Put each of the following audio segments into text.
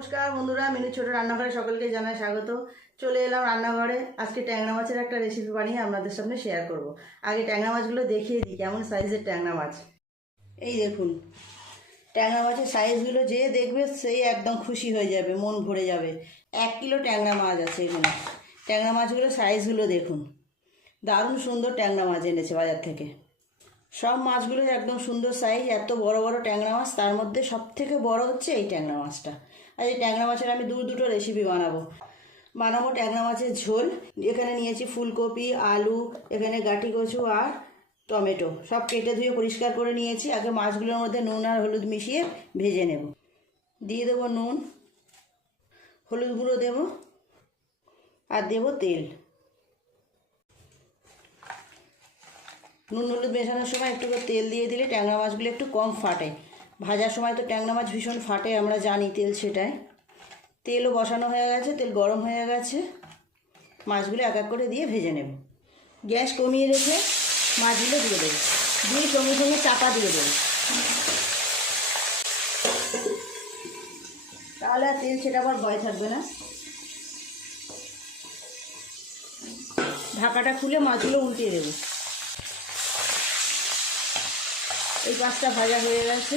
নমস্কার বন্ধুরা, মিনু ছোট রান্নাঘরে সকলকে জানাই স্বাগত। চলে এলাম রান্নাঘরে। আজকে ট্যাংরা মাছের একটা রেসিপি বানিয়ে আপনাদের সামনে শেয়ার করব। আগে ট্যাংরা মাছগুলো দেখিয়ে দিই, কেমন সাইজের ট্যাংরা মাছ। এই দেখুন, ট্যাংরা মাছের সাইজগুলো যে দেখবে সেই একদম খুশি হয়ে যাবে, মন ভরে যাবে। এক কিলো ট্যাংরা মাছ আছে এখানে। ট্যাংরা মাছগুলো সাইজগুলো দেখুন। দারুণ সুন্দর ট্যাংরা মাছ এনেছে বাজার থেকে। সব মাছগুলো একদম সুন্দর সাইজ এত বড় বড় ট্যাংরা মাছ, তার মধ্যে সব থেকে বড় হচ্ছে এই ট্যাংরা মাছটা। আর এই ট্যাংরা মাছের আমি দু দুটো রেসিপি বানাবো। বানাবো ট্যাংরা মাছের ঝোল, এখানে নিয়েছি ফুলকপি, আলু, এখানে গাঠি কচু আর টমেটো। সব কেটে ধুয়ে পরিষ্কার করে নিয়েছি, আগে মাছগুলোর মধ্যে নুন আর হলুদ মিশিয়ে ভেজে নেব। দিয়ে দেবো নুন, হলুদ গুঁড়ো দেবো আর দেবো তেল। নুন হলুদ মেশানোর সময় একটু তেল দিয়ে দিলে ট্যাংরা মাছগুলো একটু কম ফাটে। ভাজার সময় তো ট্যাংরা মাছ ভীষণ ফাটে, আমরা জানি তেল সেটাই তেলও বসানো হয়ে গেছে, তেল গরম হয়ে গেছে। মাছগুলো এক এক করে দিয়ে ভেজে নেব। গ্যাস কমিয়ে রেখে মাছগুলো দিয়ে দেবো। দিয়ে সঙ্গে সঙ্গে চাপা দিয়ে দেবো। তাহলে আর তেল সেটা আবার ভয় থাকবে না। ঢাকাটা খুলে মাছগুলো উল্টিয়ে দেবো। এই পাঁচটা ভাজা হয়ে গেছে।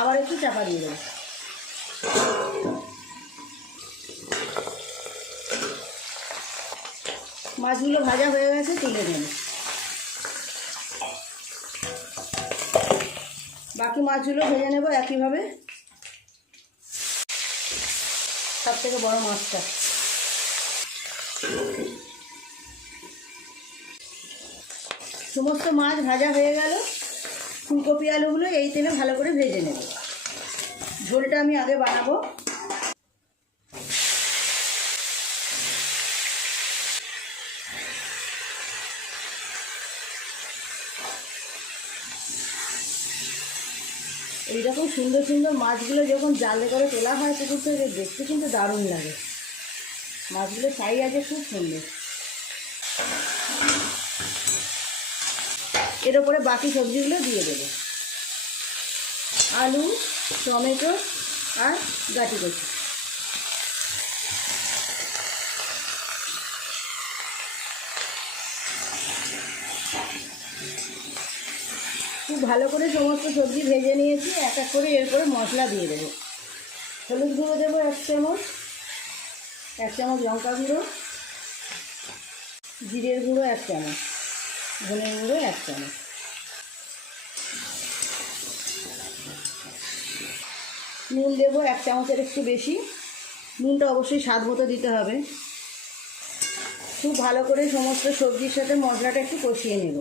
আবার একটু চাপা দিয়ে দেবো। মাছগুলো ভাজা হয়ে গেছে, তুলে নেব। বাকি মাছগুলো ভেজে নেব একইভাবে। সব থেকে বড় মাছটা। সমস্ত মাছ ভাজা হয়ে গেল। ফুলকপি আলুগুলো এই তেলে ভালো করে ভেজে নেব। ঝোলটা আমি আগে বানাবো। এইরকম সুন্দর সুন্দর মাছগুলো যখন জালে করে তোলা হয় পুকুর থেকে, দেখতে কিন্তু দারুণ লাগে। মাছগুলো সাইজ আছে খুব সুন্দর। এর ওপরে বাকি সবজিগুলো দিয়ে দেবো। আলু, টমেটো আর গাটি কচু খুব ভালো করে সমস্ত সবজি ভেজে নিয়েছি, এক এক করে এরপরে মশলা দিয়ে দেবো। হলুদ গুঁড়ো দেবো এক চামচ এক চামচ লঙ্কা গুঁড়ো, জিরের গুঁড়ো এক চামচ। ধনের গুঁড়ো এক চামচ। নুন দেবো এক চামচের একটু বেশি। নুনটা অবশ্যই স্বাদ মতো দিতে হবে। খুব ভালো করে সমস্ত সবজির সাথে মশলাটা একটু কষিয়ে নেব।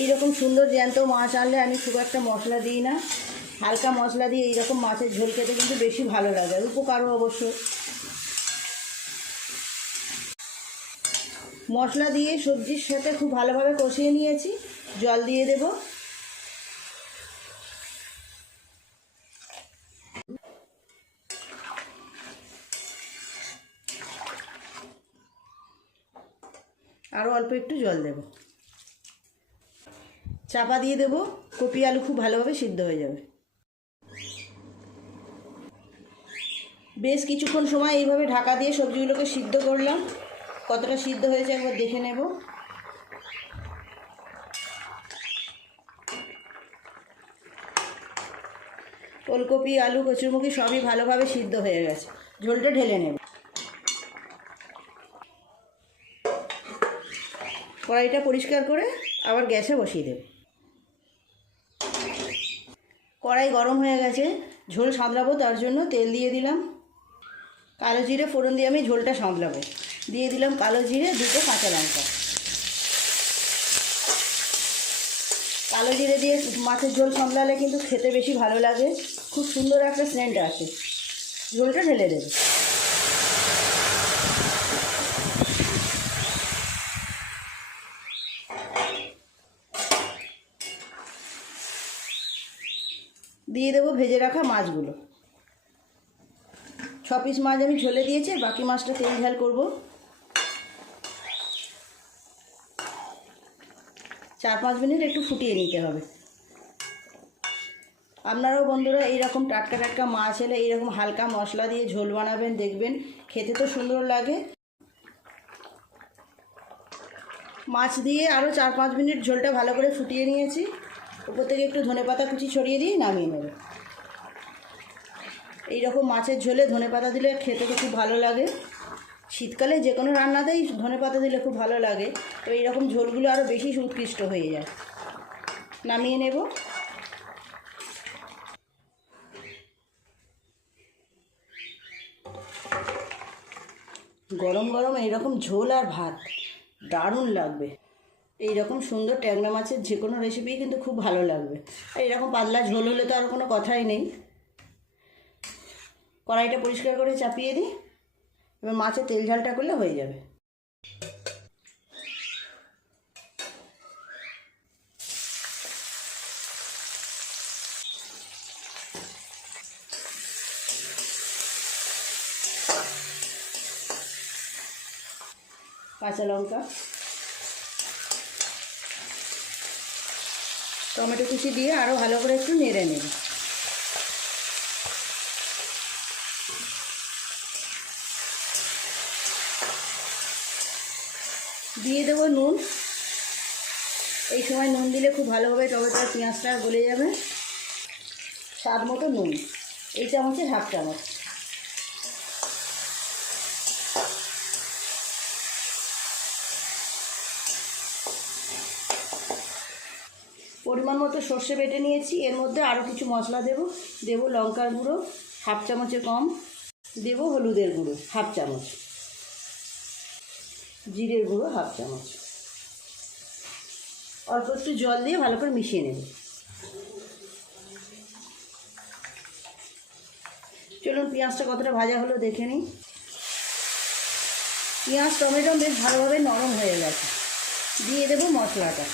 এইরকম সুন্দর জ্যান্ত মাছ আনলে আমি খুব একটা মশলা দিই না। হালকা মশলা দিয়ে এইরকম মাছের ঝোল খেতে কিন্তু বেশি ভালো লাগে। উপকারও অবশ্য মশলা দিয়ে সবজির সাথে খুব ভালোভাবে কষিয়ে নিয়েছি। জল দিয়ে দেব। আরও অল্প একটু জল দেব। চাপা দিয়ে দেব। কপি আলু খুব ভালোভাবে সিদ্ধ হয়ে যাবে। বেশ কিছুক্ষণ সময় এইভাবে ঢাকা দিয়ে সবজিগুলোকে সিদ্ধ করলাম। কতটা সিদ্ধ হয়েছে একবার দেখে নেব। ওলকপি আলু, কচুরমুখী সবই ভালোভাবে সিদ্ধ হয়ে গেছে। ঝোলটা ঢেলে নেব। কড়াইটা পরিষ্কার করে আবার গ্যাসে বসিয়ে দেব। কড়াই গরম হয়ে গেছে, ঝোল সাঁতলাবো তার জন্য তেল দিয়ে দিলাম। কালো জিরে, ফোড়ন দিয়ে আমি ঝোলটা সাঁতলাবো দিয়ে দিলাম কালো জিরে, দুটো কাঁচা লঙ্কা। কালো জিরে দিয়ে মাছের ঝোল সামলালে কিন্তু খেতে বেশি ভালো লাগে। খুব সুন্দর একটা স্মেন্ট আসে। ঝোলটা ঢেলে দেবে। দিয়ে দেবো ভেজে রাখা মাছগুলো। ছ পিস মাছ আমি ঝোলে দিয়েছি বাকি মাছটা তেল ঝাল করব। চার পাঁচ মিনিট একটু ফুটিয়ে নিতে হবে। আপনারাও বন্ধুরা এইরকম টাটকা টাটকা মাছ এলে এইরকম হালকা মশলা দিয়ে ঝোল বানাবেন, দেখবেন খেতে তো সুন্দর লাগে। মাছ দিয়ে আরও চার পাঁচ মিনিট ঝোলটা ভালো করে ফুটিয়ে নিয়েছি। উপর থেকে একটু ধনেপাতা কুচি ছড়িয়ে দিয়ে নামিয়ে নেবে। এইরকম মাছের ঝোলে ধনেপাতা দিলে খেতে তো খুব ভালো লাগে। শীতকালে যে কোনো রান্নাতেই ধনেপাতা দিলে খুব ভালো লাগে। তো এইরকম ঝোলগুলো আরও বেশি উৎকৃষ্ট হয়ে যায়। নামিয়ে নেব। গরম গরম এইরকম ঝোল আর ভাত, দারুণ লাগবে। এই রকম সুন্দর ট্যাংরা মাছের যে কোনো রেসিপি কিন্তু খুব ভালো লাগবে। আর এরকম পাতলা ঝোল হলে তো আর কোনো কথাই নেই। কড়াইটা পরিষ্কার করে চাপিয়ে দিই। এবার মাছের তেল ঝালটা করলে হয়ে যাবে। কাঁচা লঙ্কা। টমেটো কুচি দিয়ে আরও ভালো করে একটু নেড়ে নেব। দিয়ে দেবো নুন। এই সময় নুন দিলে খুব ভালোভাবে টমেটো আর পেঁয়াজটা গলে যাবে। স্বাদ মতো নুন। এই চামচের হাফ চামচ। পরিমাণ মতো সর্ষে বেটে নিয়েছি। এর মধ্যে আরও কিছু মশলা দেব। দেব লঙ্কার গুঁড়ো, হাফ চামচের কম। দেব হলুদের গুঁড়ো, হাফ চামচ। জিরের গুঁড়ো হাফ চামচ। অল্প একটু জল দিয়ে ভালো করে মিশিয়ে নেব। চলুন, পেঁয়াজটা কতটা ভাজা হলো দেখে নিই। পেঁয়াজ, টমেটো বেশ ভালোভাবে নরম হয়ে গেছে। দিয়ে দেবো মশলাটা।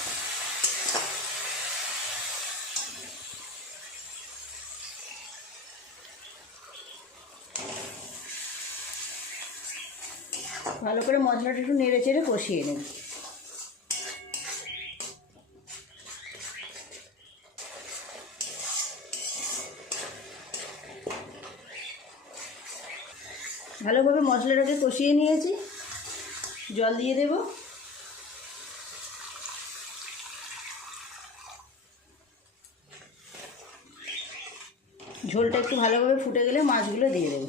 ভালো করে মশলাটা একটু নেড়ে চেড়ে কষিয়ে নেব। ভালোভাবে মশলাটাকে কষিয়ে নিয়েছি। জল দিয়ে দেব। ঝোলটা একটু ভালোভাবে ফুটে গেলে মাছগুলো দিয়ে দেবো।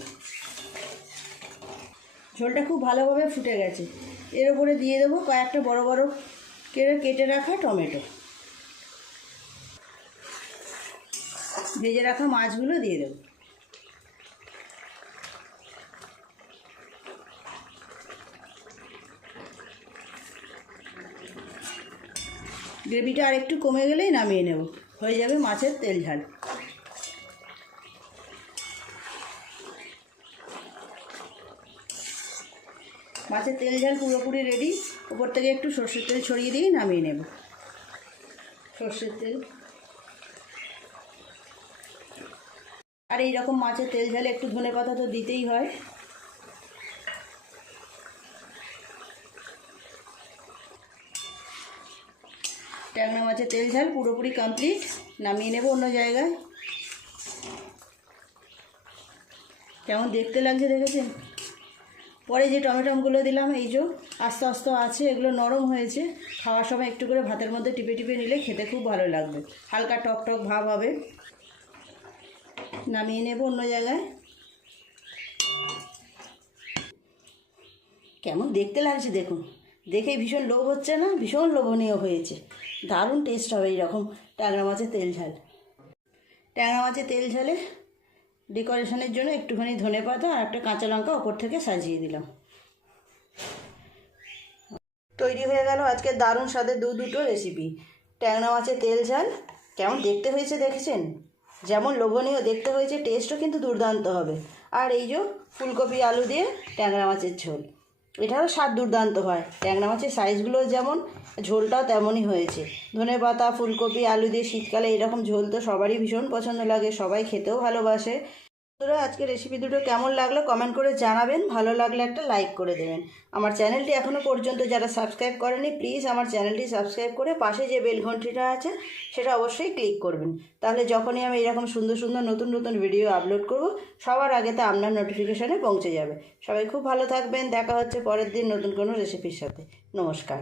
ঝোলটা খুব ভালোভাবে ফুটে গেছে। এর উপরে দিয়ে দেবো কয়েকটা বড় বড় কেটে কেটে রাখা টমেটো। ভেজে রাখা মাছগুলো দিয়ে দেবো। গ্রেভিটা আর একটু কমে গেলেই নামিয়ে নেব। হয়ে যাবে মাছের তেল ঝাল। মাছের তেল ঝাল পুরোপুরি রেডি ওপর থেকে একটু সর্ষের তেল ছড়িয়ে দিয়ে নামিয়ে নেব। সর্ষের তেল। আর এই রকম মাছের তেল ঝালে একটু ধনে পাতা তো দিতেই হয়। ট্যাংরা মাছের তেল ঝাল পুরোপুরি কমপ্লিট নামিয়ে নেব অন্য জায়গায়। কেমন দেখতে লাগছে দেখেছেন? পরে যে টমেটোগুলো দিলাম, এই যে আস্তে আস্তে আছে, এগুলো নরম হয়েছে। খাওয়ার সময় একটু করে ভাতের মধ্যে টিপে টিপে নিলে খেতে খুব ভালো লাগবে। হালকা টক টক ভাব হবে। নামিয়ে নেব অন্য জায়গায়। কেমন দেখতে লাগছে দেখুন। দেখেই ভীষণ লোভ হচ্ছে না? ভীষণ লোভনীয় হয়েছে। দারুণ টেস্ট হবে এইরকম ট্যাংরা মাছের তেল ঝাল। ট্যাংরা মাছের তেল ঝালে ডেকোরেশনের জন্য একটুখানি ধনে পাতা আর একটা কাঁচা লঙ্কা ওপর থেকে সাজিয়ে দিলাম। তৈরি হয়ে গেল আজকে দারুণ স্বাদের দু দুটো রেসিপি ট্যাংরা মাছের তেল ঝাল, কেমন দেখতে হয়েছে দেখেছেন? যেমন লোভনীয়, দেখতে হয়েছে টেস্টও কিন্তু দুর্দান্ত হবে। আর এই যে ফুলকপি, আলু দিয়ে ট্যাংরা মাছের ঝোল, এটারও স্বাদ দুর্দান্ত হয়। ট্যাংরা মাছের সাইজগুলো যেমন, ঝোলটাও তেমনই হয়েছে। ধনে পাতা, ফুলকপি, আলু দিয়ে শীতকালে এরকম ঝোল তো সবারই ভীষণ পছন্দ লাগে, সবাই খেতেও ভালোবাসে। বন্ধুরা আজকে রেসিপি দুটো কেমন লাগল কমেন্ট করে জানাবেন। ভালো লাগলে একটা লাইক করে দেবেন। আমার চ্যানেলটি এখনও পর্যন্ত যারা সাবস্ক্রাইব করেনি প্লিজ আমার চ্যানেলটি সাবস্ক্রাইব করে পাশে যে বেল ঘন্টিটা আছে, সেটা অবশ্যই ক্লিক করবেন। তাহলে যখনই আমি এরকম সুন্দর সুন্দর নতুন নতুন ভিডিও আপলোড করব, সবার আগে তা আপনার নোটিফিকেশানে পৌঁছে যাবে। সবাই খুব ভালো থাকবেন। দেখা হচ্ছে পরের দিন নতুন কোনো রেসিপির সাথে। নমস্কার।